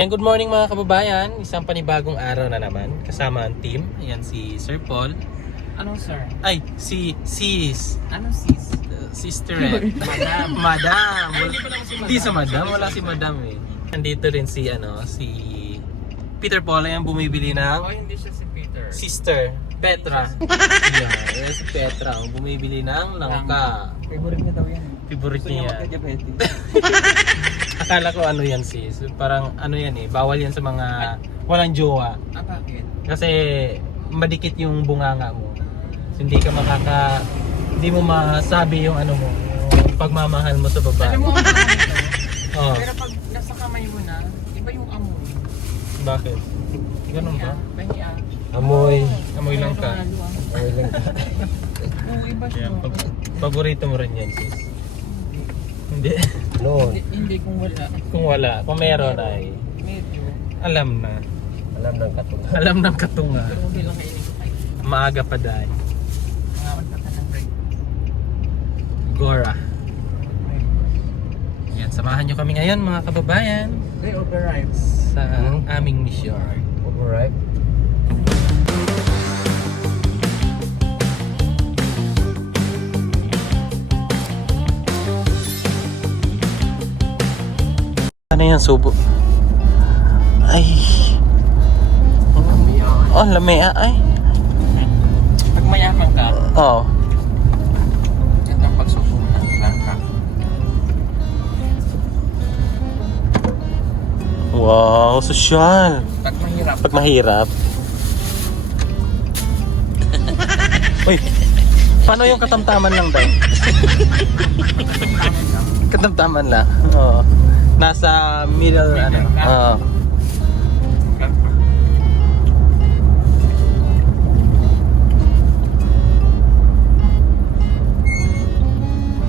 And good morning mga kababayan, isang panibagong araw na naman kasama ang team. Ayan si Sir Paul. Anong sir? Ay, si Sis. Anong sis? Sisterette. Madam. Madam. Hindi sa Madam, wala si Madam eh. Nandito rin si si Peter Paul, ayan bumibili ng Oh, hindi siya si Peter. Sister Petra. Ayan si Petra, bumibili ng langka. Favorite niya daw yan. Favorite niya. Diabetes. Akala ko ano yan sis, parang ano yan eh, bawal yan sa mga walang jowa. Ah, bakit? Kasi madikit yung bunganga mo. So, hindi mo masabi yung ano mo, yung pagmamahal mo sa babae. Alam mo ang Oh, pero pag nasa kamay mo na, iba yung amoy. bakit? Ganun ba? Bahiya. Amoy. Amoy lang ka. Amoy lang ka. Oo, iba siya. Yan, paborito mo rin yan sis. Hindi. Noon, Hindi kung wala. Kung wala, kung meron ay Medyo. alam na. alam ng katunga. Alam ng katunga. Pero hindi lang kainin ko kayo. Maaga pa dahil. Mga ka ng break. Gora. Yan, samahan nyo kami ngayon mga kababayan They overripe. sa aming misyon. Overripe. Ano yan, subo? Ay. Oh, lamea ay. Pag mayaman ka, Oh. ganda ang pagsuko mo ng langka. Wow, sosyal. Pag mahirap, Pag mahirap. Uy, paano yung katamtaman lang daw? Katamtaman lang. Oo. Nasa middle ano. Oo.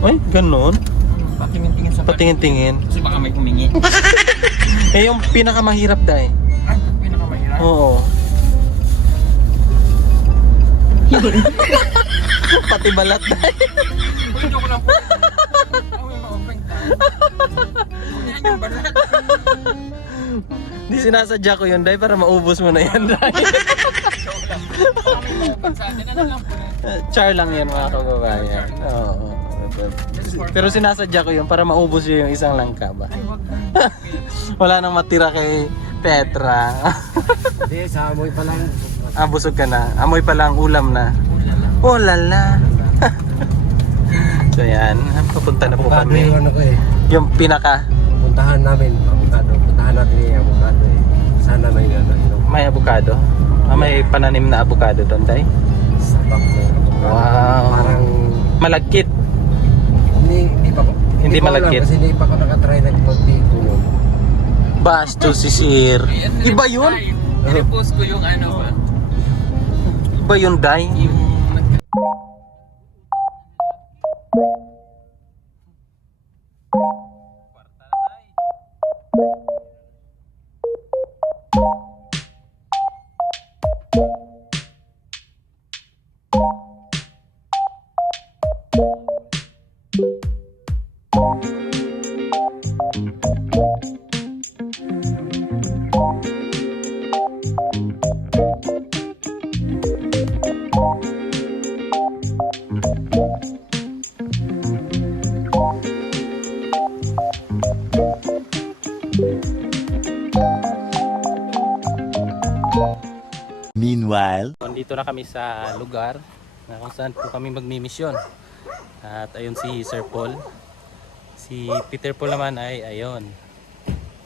Uy, ganun. patingin-tingin sa Patingin-tingin. Kasi baka may humingi. Eh, yung pinakamahirap dahil. Ay, pinakamahirap. Oo. Pati balat dahil. Uy, joke lang po. Ay, ma-open ka. Yan yung balat. Di sinasadya ko yun dahil para maubos mo na yan dahil. Kami ma-open sa atin. Ano lang po na. Char lang yan mga kababayan. Oo. Pero sinasadya ko yun para maubos yun yung isang langka ba. Ay, wag na. Wala nang matira kay Petra. Hindi, sa amoy pa lang. Ah, busog ka na. Amoy pa lang ulam na. Oh lala. So yan, papunta na po Avocado kami. yung ano ko eh. Yung pinaka, Puntahan namin, avocado. Puntahan natin yung avocado eh. Sana may ano, may avocado. Ah, may pananim na avocado doon tayo. sabak na avocado. Wow. Parang, Malagkit. hindi pa ko. Hindi ko alam malagkit. Kasi hindi pa ko nakatry na magpiko nun. Basto si Sir. Iba yun? I-repost ko yung ano ba? Iba yun, Day. Yung Meanwhile, Nandito na kami sa lugar na kung saan po kami magmimisyon. At ayun si Sir Paul. Si Peter Paul naman ay ayun.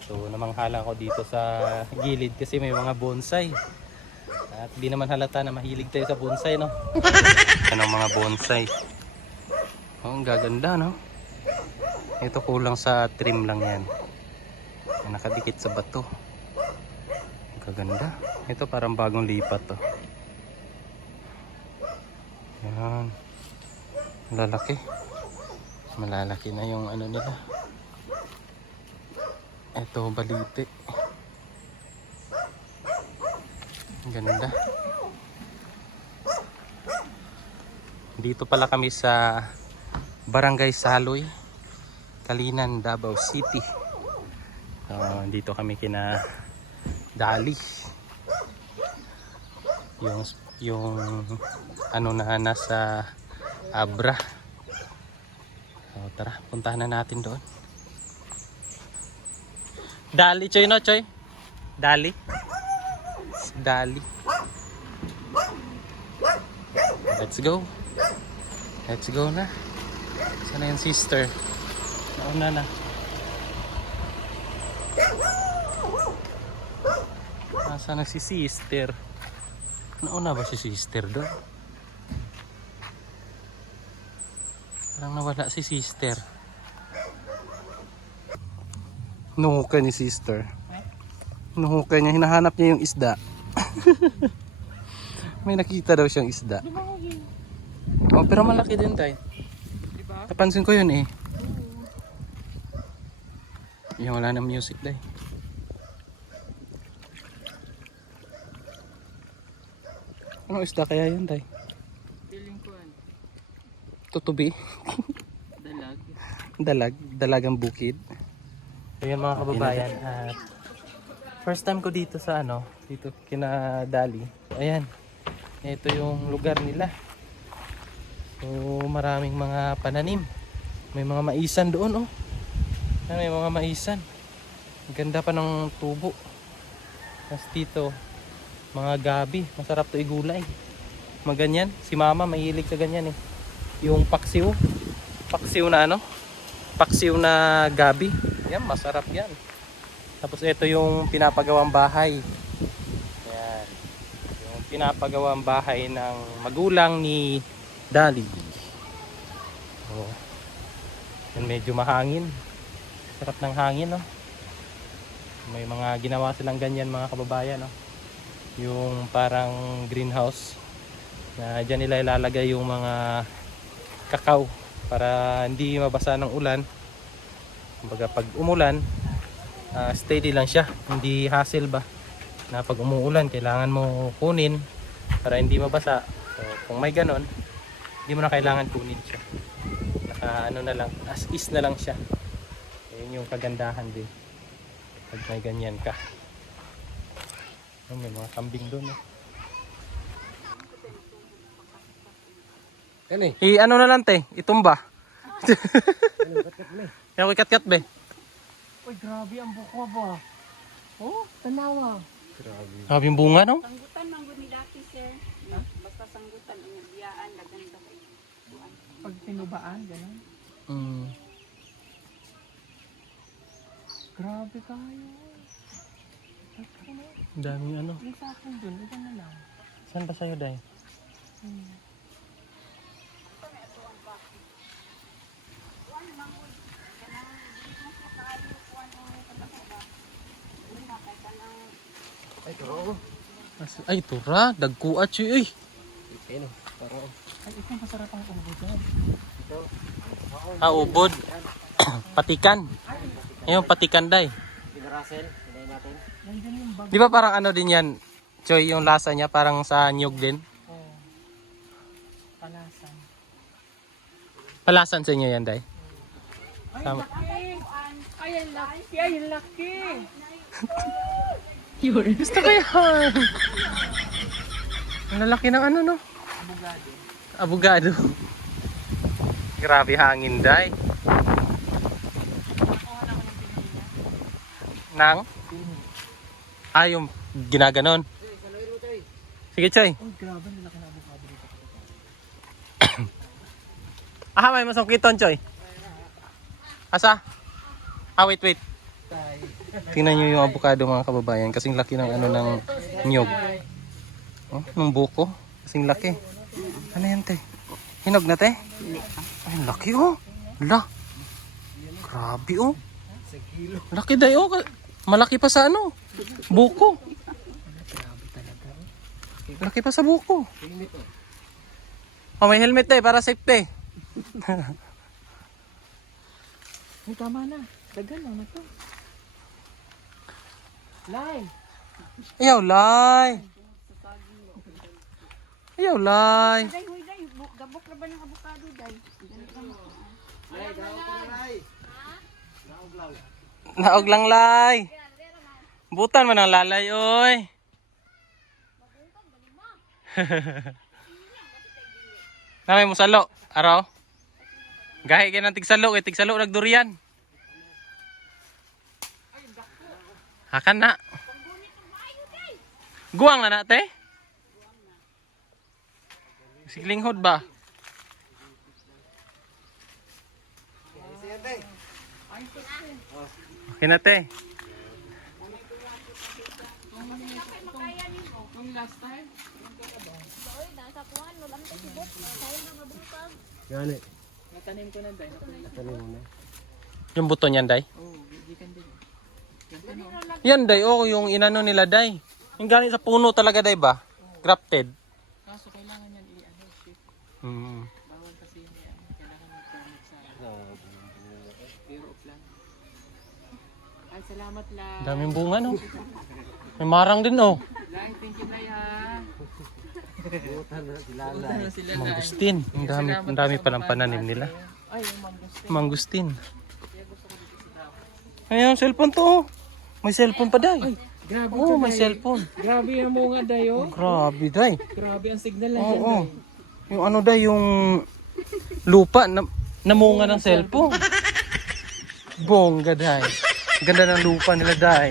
So namanghala ko dito sa gilid kasi may mga bonsai. At di naman halata na mahilig tayo sa bonsai, no? Ano mga bonsai. Oh, ang gaganda, no? Ito kulang sa trim lang yan. Nakadikit sa bato. Kaganda. Ito parang bagong lipat to. Yan. Malalaki. Malalaki na yung ano nila. Ito balite. Ganda. Dito pala kami sa Barangay Saloy, Talinan, Davao City. Dito kami kina Dali. Yung ano na nasa Abra. So, tara, puntahan na natin doon. Dali, Choy, no, Choy? Dali. Dali. Let's go. Let's go na. Sana yung sister? Nauna na. Nasaan na si sister? Nauna ba si sister doon? Parang nawala si sister. Nuhuka ni sister. Nuhuka niya. Hinahanap niya yung isda. May nakita daw siyang isda. Oh, pero malaki din tayo. Diba? Napansin ko yun eh. Yung wala na music dahil. Anong isda kaya yun dahil? Feeling ko ano. Tutubi. Dalag. Dalagang bukid. So yun mga kababayan. At first time ko dito sa dito kina Dali. Ayan. Ito yung lugar nila. So maraming mga pananim. May mga maisan doon oh. May mga maisan. Ganda pa ng tubo. Tapos dito mga gabi. Masarap to igulay. Maganyan. Si mama mahilig sa ganyan eh. Yung paksiw. Paksiw na paksiw na gabi. Yan, masarap yan. Tapos ito yung pinapagawang bahay. Yan. Yung pinapagawang bahay ng magulang ni Dali. Oh. Yan, medyo mahangin. Sarap ng hangin, no? May mga ginawa silang ganyan mga kababayan, no? Yung parang greenhouse na dyan nila ilalagay yung mga kakao para hindi mabasa ng ulan. Kumbaga pag umulan, steady lang siya, hindi hassle ba na pag umuulan kailangan mo kunin para hindi mabasa. So kung may ganon, hindi mo na kailangan kunin siya. Naka na lang, as is na lang siya. Ayun yung kagandahan din pag may ganyan ka. May mga kambing doon eh. Yan eh. Ano na lang te, itumba. Yung ikat-kat be. Uy, grabe ang buko ba? Oh, tanawa. Grabe. Grabe yung bunga, no? Sanggutan man gud ni dati sir. Basta sanggutan ang biyaan daganda kay buwan. Pag tinubaan, gano'n. Mm. Grabe kayo. Dami Yung sa akin dun, iba na lang. Saan ba sa'yo, Day? Ay, turo. Ay, tura. Dagkuat siya, eh. Ayun, turo. Ay, itong masarap ang ubo dyan. Ubod. Patikan. Ayun, patikan, Day. Pinarasel, hinay natin. Nandyan yung bag. Di ba parang din yan, Choy, yung lasa niya parang sa nyug din? Oh. Palasan. Palasan sa inyo yan, Day? Ay, Tama. laki! Ay, ang laki! Ay, ang laki! Gusto ko yan. Ang lalaki ng no? Abogado. Abogado. Grabe hangin, Day. Nang? Yung ginaganon. Sige, Choy. Ay, grabe, ang laki na abogado dito. May masungkiton, Choy. Asa? Wait. Tingnan nyo yung avocado mga kababayan. Kasing laki ng ng nyog. Oh, ng buko. Kasing laki. Ano yan, te? Hinog na, te? Ay, laki, oh. Grabe, oh. Laki, day, oh. Malaki pa sa buko. Laki pa sa buko. May helmet, te, para safety. Ay, tama na. Dagan lang na to. Lai! Ayaw, Lai. Ayaw, Lai. Day, huy day, gabok na ba ng avocado day? Ganito mo. Naog lang lay. Butan man ang lalay oy. Namay mo salo, araw. Gahi kay nang tigsalo, kay tigsalo nagdurian. Hakan na. Guwang na nate. Siglinghod ba? Okay na te. Yung last time, Gani. natanim ko na dahil. Tanim mo na. Yung buto niyan, day. Oo, di kan din. Yan, day. Oh, yung inano nila, day. Yung galing sa puno talaga, day ba? Grafted. Kaso kailangan yan shift. Hmm. Bawal kasi yun yan. Kailangan mag-permit sa Bureau of Land. Ay, salamat lang. Daming bunga, no? May marang din, oh. Lai, thank you, Lai, ha. Butan na sila. Ano sila, Lai? Mangustin. Ang dami pa ng pananim nila. Ay, yung mangustin. Mangustin. Ayun, cellphone to, oh. May cellphone pa, day. Grabe Oh, ito, may Lai. cellphone. Grabe yung mga dayo. Grabe, day. Grabe ang signal lang Oo, yan, oh, Lai. Yung ano, day, yung lupa na namunga ng cellphone. Bongga, day. Ganda ng lupa nila, day.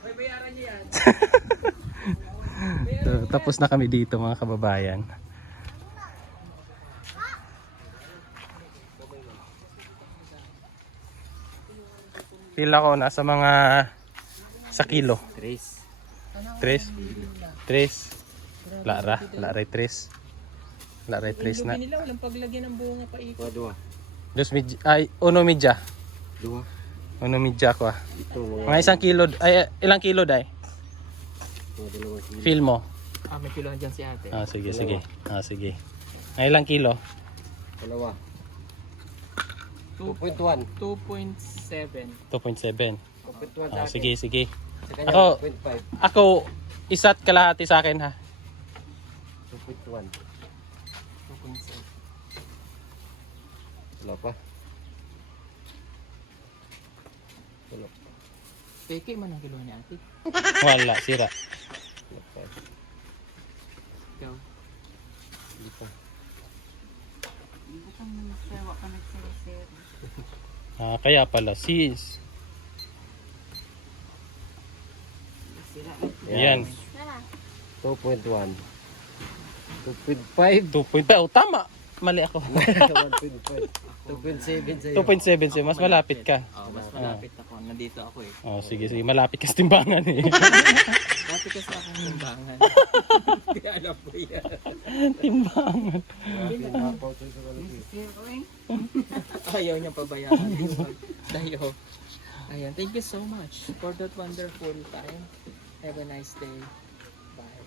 May bayaran niya yan. So, tapos na kami dito, mga kababayan. Pila ko nasa mga sa kilo. Trace. 3. Laray 3. Laray 3 na. Lubi nila, walang paglagyan ng bunga pa ito. Dua. Uno midya. Dua. Uno midya ko. Ito mga. Mga 1 kilo, ay ilang kilo day? Mga 2 kilo. Feel mo. Ah, may kilohan dyan si ate. Ah, sige. Ah, sige. Mga ilang kilo? Dalawa. 2.7. 2.1. 2.7. 2.1 Ah, sa akin. sige. Sa kanya Ako- 2.5. Ako, isa't kalahati sa akin ha. 2.1. 2.7. Wala pa. Wala pa. Peke man ang kilohan ni ate. Wala, sira. Wala pa. Ikaw. Hindi pa. Butang mo sir, wala ka nagsiri-siri. Ah, kaya pala, sis. Yan. 2.1. 2.5. 2.5. Oh, tama. Mali ako. 1.5. 2.7 sa'yo. 2.7 siya. Mas malapit ka. Oh, mas malapit ako. Nandito ako eh. Oh, sige. Malapit ka sa timbangan eh. Dati kasi akong timbangan. Hindi alam mo yan. Timbangan. Ayaw niya pabayaan. Dayo. Ayan. Thank you so much for that wonderful time. Have a nice day. Bye.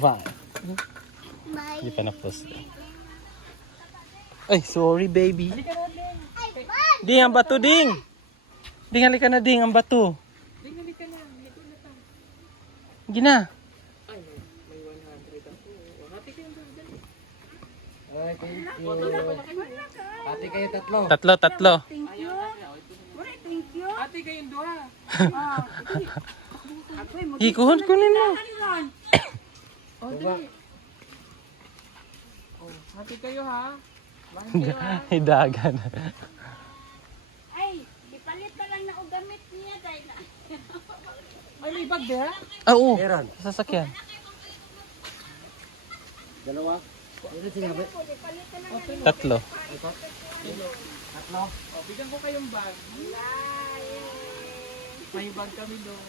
Bye. Hindi pa na-post. Ay, sorry baby. Halika natin. Ding, ang bato, ding. Ding, halika na, ding, ang bato. Halika na. Halika na tayo. Gina. Ay, may 100 ako. Hati kayo doon. Ay, thank you. Ate kayo tatlo. Tatlo. Thank you. Wala, thank you. Ate kayong duha. Ako'y Hikuhon ko nino. Oh, dali. Oh, hati kayo ha. Bahan kayo ha. Hidagan. Ay, ipalit na lang na o gamit niya dahil na. Ay, may bag diha? Oo. Meron. Sasakyan. Dalawa. Meron sinabi. Ipalit na lang. Tatlo. Tatlo. Oh, bigyan ko kayong bag. May bag kami doon.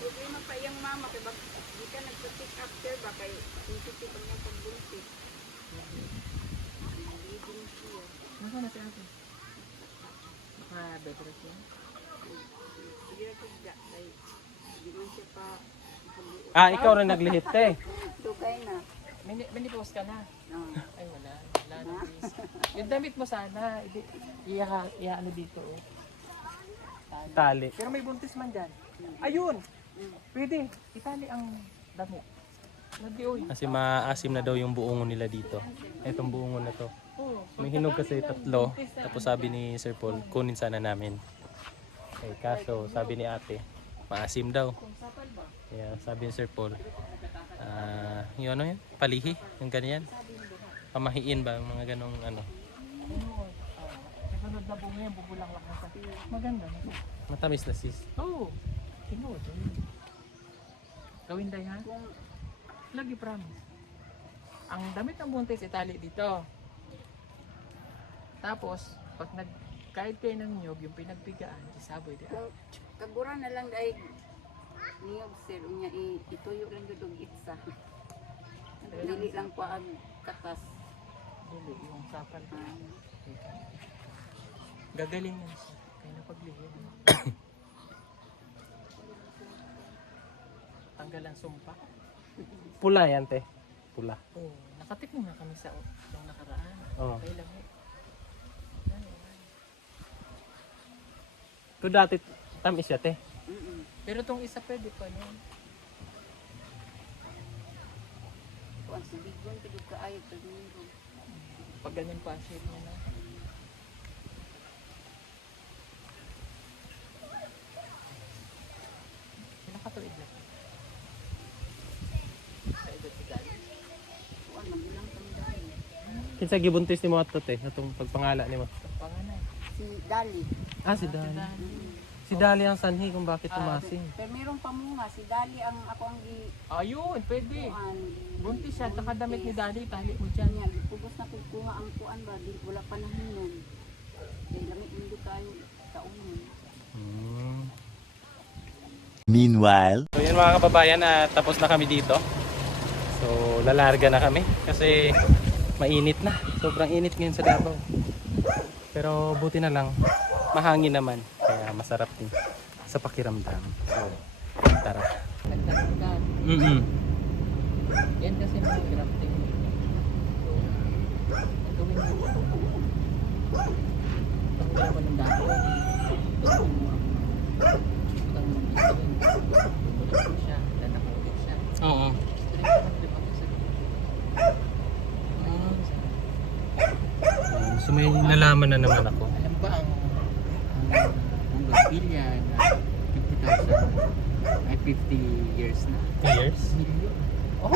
Problema pa yung mama, kaya bak di ka nagpa-pick after ba kay sensitive ang yung pagbuntis. Nasaan na si ate? Naka-bed rest yan? Sige na kaya, ay, hindi man siya pa Ah, ikaw rin naglihit eh. dugay na. Mini-post ka na? Oh. Ay, wala. Wala na, please. Yung damit mo sana, ano dito, oh. Tali. Pero may buntis man dyan. Ayun! Pwede. Itali ang damit. Kasi maasim na daw yung buongon nila dito. Itong buongon na to. May hinog kasi 3. Tapos sabi ni Sir Paul, kunin sana namin. Eh, kaso sabi ni ate, maasim daw. Kaya sabi ni Sir Paul, yung ano yun? Palihi, yung ganyan. Pamahiin ba, mga ganong ano. Sunod na bunga yan, bubulang-lak na sa. Maganda na. Matamis na sis. Oo. Tinod. Gawin tayo ha? Lagi promise. Ang damit ng buntis itali dito. Tapos, pag kahit kayo ng nyog, yung pinagpigaan, isaboy di. Kagura na lang dahil niyog sir, unya ituyo lang yun og itsa. Dili lang po ang katas. Dili, yung sapal. Gagaling yan siya. Kaya napaglihin. Tanggal ang sumpa. Pula yan, te. Pula. Oo. Nakatikman na kami sa nung nakaraan. Oo. Okay lang eh. Ito dati, tamis siya, te. Pero tong isa pwede pa no? Kuan sa bigon pud kaayo pud niro. Pag ganyan pa shape niya na. Sila katuig lang. Sa edad si Daddy. Kuan magulang kami dali. Kinsa gibuntis ni mo ato, te? Atong pagpangala ni mo. Panganay. Si Dali. Si Dali. Si Dali ang sanhi kung bakit tumasing. Pero mayroong pamunga si Dali ang ako ang gi Ayun, pwede. kuan. Buntis siya, tsaka damit ni Daddy, tali mo dyan. Niya, pugos na pagkuha ang kuan ba, di wala pa nahinom. Kaya lamig mundo kayo kaunon. Meanwhile, So yun mga kababayan, tapos na kami dito. So lalarga na kami kasi mainit na. Sobrang init ngayon sa Davao. Pero buti na lang, mahangin naman. Kaya masarap din sa pakiramdam. So tara. Nagtagdag. Yan kasi mga grafting. So, gawin mo. Tanggal naman ng dahon. Bumulang siya. Nanakaulit siya. Oo. So may nalaman na naman ako. Alam ba ang bilya na 50,000 ay 50 years na? 2 years? Million. Oh!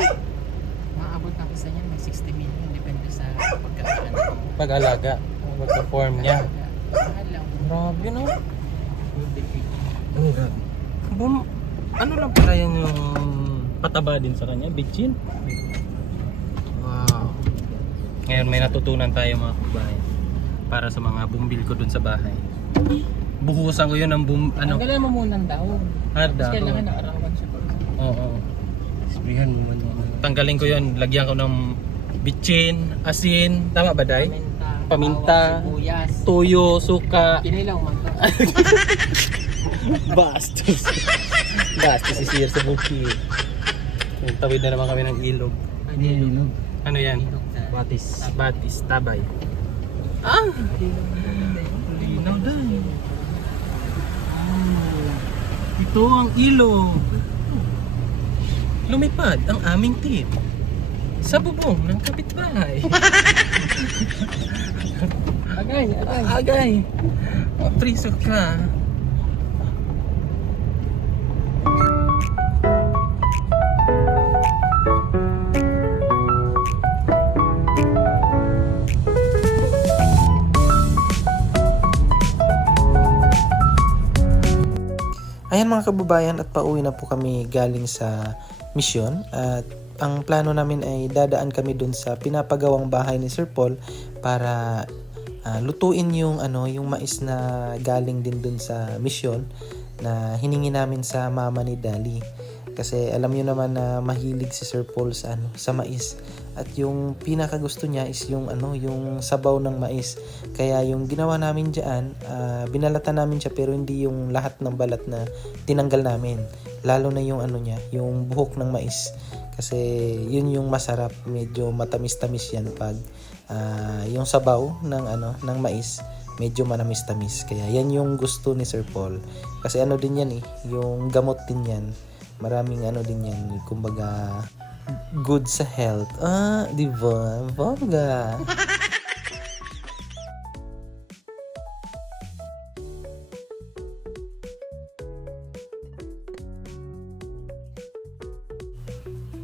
Maabot na kasi niya may 60 million depende sa pagkakaan mo. Pag-alaga. Pagka-form niya. Mahal lang. Grabe no? Good day. Ano lang pala yung pataba din sa kanya? Bitchin? Wow. Ngayon may natutunan tayo mga kabayan para sa mga bumbil ko dun sa bahay. Buhusan ko yun ng Tanggalan mo muna ang dahon. Hada. Tapos kailangan na arawan siya. Oo. Sabihan mo man yan. Tanggalin ko yun. Lagyan ko ng bitchin, asin. Tama ba, Day? Paminta, bawang, sibuyas. Tuyo, suka. Kinilaw man to. Bastos. Bastos si Sir sa buki. Tawid na naman kami ng ilog. Ano yan? Ano yan? Batis. Batis, tabay. Linaw dahil. Ito ang ilog. Lumipad ang aming tip sa bubong ng kapitbahay. Agay, agay. Agay. Priso ka. Ayan mga kababayan, at pauwi na po kami galing sa misyon, at ang plano namin ay dadaan kami dun sa pinapagawang bahay ni Sir Paul para lutuin yung yung mais na galing din dun sa misyon na hiningi namin sa mama ni Dali. Kasi alam niyo naman na mahilig si Sir Paul sa sa mais. At yung pinaka gusto niya is yung yung sabaw ng mais. Kaya yung ginawa namin diyan, binalatan namin siya pero hindi yung lahat ng balat na tinanggal namin. Lalo na yung niya, yung buhok ng mais. Kasi yun yung masarap, medyo matamis-tamis yan pag yung sabaw ng mais, medyo manamis-tamis. Kaya yan yung gusto ni Sir Paul. Kasi din yan yung gamot din yan. Maraming din yan, kumbaga good sa health. Ah, di ba? Bongga.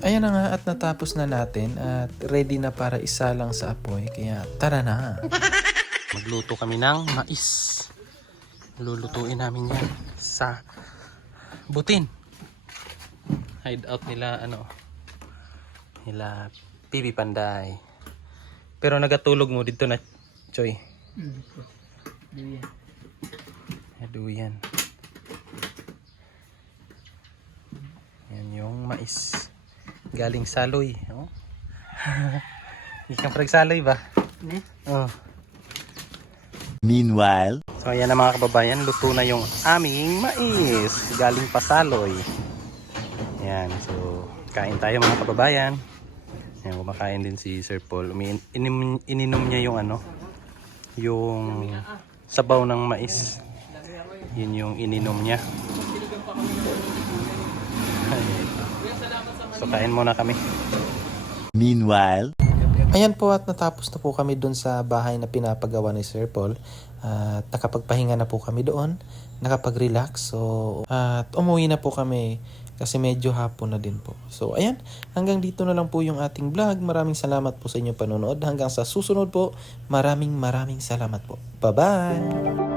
Ayan na nga at natapos na natin at ready na para isalang sa apoy. Kaya tara na. Magluto kami ng mais. Lulutuin namin yan sa butin. Hideout nila nila Pipi Panday. Pero nagatulog mo dito na, Choy. Duyan. Yan yung mais. Galing saloy. Oh. Hindi kang saloy ba? Oh. Meanwhile, So ayan na mga kababayan, luto na yung aming mais. Galing pasaloy. Yan, so kain tayo mga kababayan. Yan, kumakain din si Sir Paul. Ininom niya yung yung sabaw ng mais. Yun yung ininom niya. So kain muna kami. meanwhile, Ayan po at natapos na po kami dun sa bahay na pinapagawa ni Sir Paul. At nakapagpahinga na po kami doon. Nakapag-relax. So, at umuwi na po kami kasi medyo hapon na din po. So, ayan. Hanggang dito na lang po yung ating vlog. Maraming salamat po sa inyong panonood. Hanggang sa susunod po. Maraming salamat po. Bye-bye!